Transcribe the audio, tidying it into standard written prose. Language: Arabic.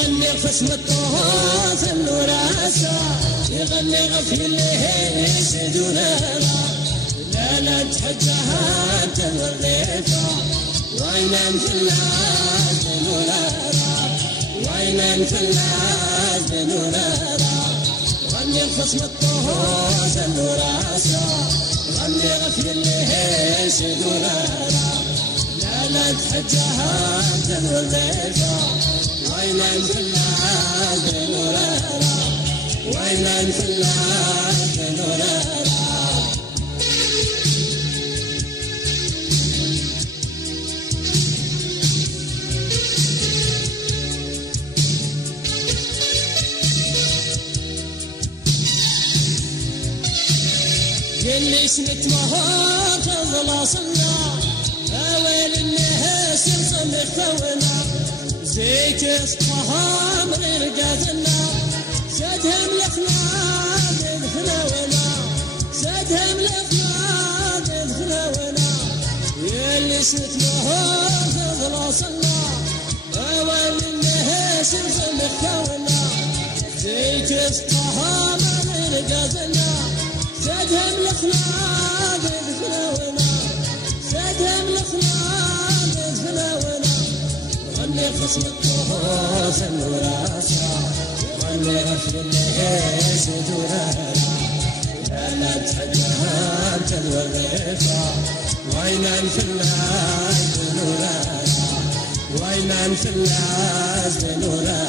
يغني خصم الطهوف الوراسة يغني غفل الليل سدونا لا لا تحجها تمريفا وين في الناس بنورا وين في الناس بنورا غني خصم الطهوف الوراسة غني غفل الليل سدونا لا تحجها تمريفا وين في الناس بنورا وين في الناس بنورا اللي سمت مهار فضل صلى اويل الناس يصلي خونا زيت اصطهام غير قاتلنا سدهم الاخلاق يدخلونا سدهم الاخلاق يدخلونا اللي سمت مهار فضل صلى اويل الناس يصلي خونا زيت اصطهام غير قاتلنا سدهم الاخلاق يدخلونا سدهم الاخلاق يدخلونا غني خصم الطهوف الوراسة غني غفل الليل سدونا لا تحجها تنوريفا وين في الناس بنورا وين في الناس بنورا